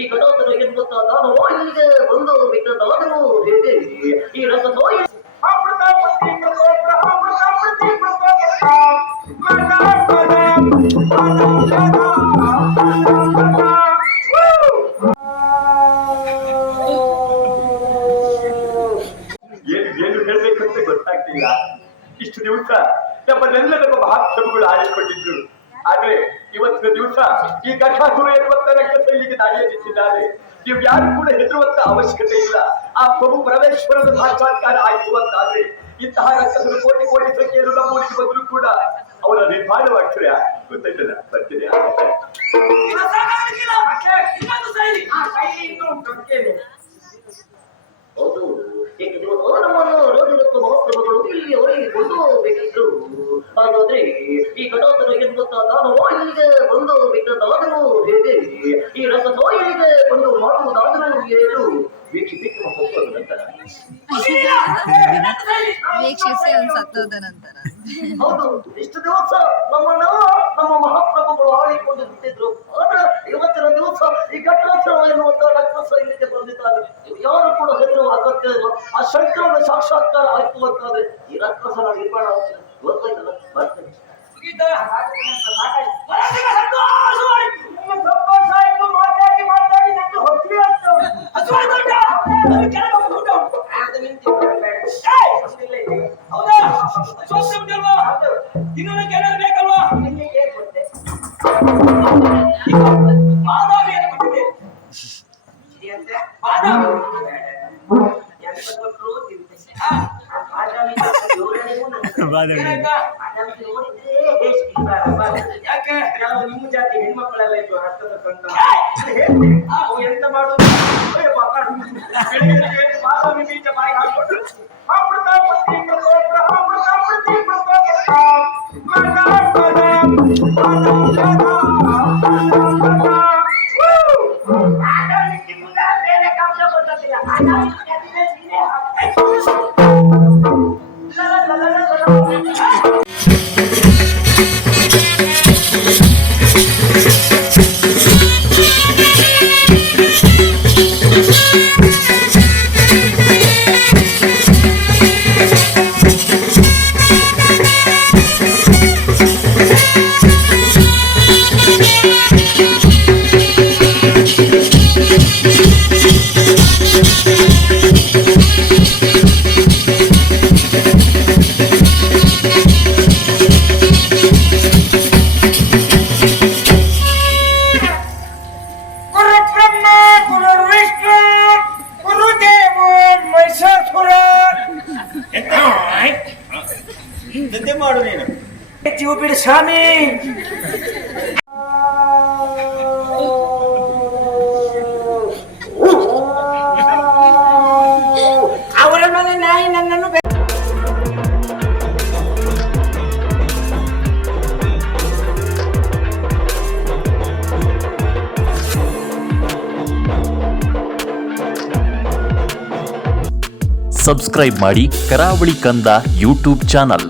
ಈ ಗಣೋತ್ತರ ಎಂಬುತ್ತ ನಾನು ಇಲ್ಲಿಗೆ ಬಂದು ಬಿದ್ದದಾದರೂ ಹೇಗೆ ಈ ರಸ ನೋಯಿ ಏನು ಹೇಳ್ಬೇಕಂತ ಗೊತ್ತಾಗ್ತಿಲ್ಲ. ಇಷ್ಟು ದಿವಸ ನಮ್ಮನ್ನೆಲ್ಲರ ಮಹಾಪ್ರಭುಗಳು ಆಡಿಕೊಂಡಿದ್ರು. ಆದ್ರೆ ಇವತ್ತಿನ ದಿವಸ ಈ ಘಟಾಸುರ ಎನ್ನುವಂತ ರಕ್ತ ಇಲ್ಲಿಗೆ ದಾಳಿಯಲ್ಲಿದ್ದಾರೆ. ನೀವು ಯಾರು ಕೂಡ ಹೆದರುವಂತ ಅವಶ್ಯಕತೆ ಇಲ್ಲ. ಆ ಪ್ರಭು ಪರಮೇಶ್ವರದ ಸಾಕ್ಷಾತ್ಕಾರ ಆಯಿತು ಅಂತಾದ್ರೆ ಇಂತಹ ರಕ್ತಸರು ಕೋಟಿ ಕೋಟಿ ಸಂಖ್ಯೆಯನ್ನು ನಮ್ಮೂರಿಗೆ ಬಂದರೂ ಕೂಡ ಅವರ ನಿರ್ಮಾಣವಾಗ್ತಾರೆ. ಗೊತ್ತಾಯ್ತಲ್ಲ, ಬರ್ತೀನಿ. ಹೌದು, ನಮ್ಮನ್ನು ರೋಗಿರತ್ವ ಮಹೋತ್ಸವಗಳು ಇಲ್ಲಿ ಹೊರಗೆ ಕೊಂಡು ಹೋಗಬೇಕಿತ್ತು. ಹಾಗಾದ್ರೆ ಈ ಗಣೋತ್ತರ ಎಂಬುತ್ತ ನಾನು ಇಲ್ಲಿಗೆ ಬಂದು ಬಿದ್ದದಾದರೂ ಹೇಗೆ ಈ ರಸ ಇಲ್ಲಿಗೆ ಬಂದು ಮಾಡುವುದಾದರೂ ಏನು ವೀಕ್ಷಿಸುವ ಹೋಗೋದ ನಂತರ ಹೌದು, ಇಷ್ಟು ದಿವಸ ನಮ್ಮನ್ನ ನಮ್ಮ ಮಹಾಪ್ರಭುಗಳು ಆಳಿಕೊಂಡು ಬಿಟ್ಟಿದ್ರು. ಆದ್ರೆ ಇವತ್ತಿನ ದಿವಸ ಈ ಘಟೋತ್ಸವ ಎನ್ನುವಂತ ರಕ್ತಸ ಇಲ್ಲಿಗೆ ಬಂದಿದ್ದಾರೆ. ಯಾರು ಕೂಡ ಹೆದರುವ ಅಗತ್ಯ ಇಲ್ಲ. ಆ ಶಂಕರನ ಸಾಕ್ಷಾತ್ಕಾರ ಆಯ್ತು ಅಂತಾದ್ರೆ ಈ ರಕ್ತಸನ ನಿರ್ಮಾಣ ಆಗ್ತದೆ. ಗೊತ್ತಾಯ್ತಲ್ಲ, ಬರ್ತೇನೆ. ಮಾತಾಡಿ ಮಾತಾಡಿ ನನಗೆ ಹೊತ್ತಿಗೆ ಆಗ್ತದೆ. ಹೌದಾ? ತಿನ್ನೋದಕ್ಕೆ ಏನಾದ್ರು ಬೇಕಲ್ವಾ? ಬಾದಾಮಿ ಏನು ಕೊಟ್ಟಿದೆ? ಬಾದಾಮಿ ಯಾಕೆ ನಿಮ್ಮ ಜಾತಿ ಹೆಣ್ಮಕ್ಳೆಲ್ಲ ಇದ್ದು ರಕ್ತದ ಕಂಡ ಎಂತ ಮಾಡೋದು? ಬಾದಾಮಿ ಬೀಜ ಬಾಯಿ ಹಾಕೊಂಡು ಮಾಡು ನೀನು ಜೀವ ಬಿಡು ಸ್ವಾಮಿ. ಅವರ ಮೇಲೆ ನಾಯಿ ನನ್ನನ್ನು ಸಬ್ಸ್ಕ್ರೈಬ್ ಮಾಡಿ ಕರಾವಳಿ ಕಂದ ಯೂಟ್ಯೂಬ್ ಚಾನಲ್.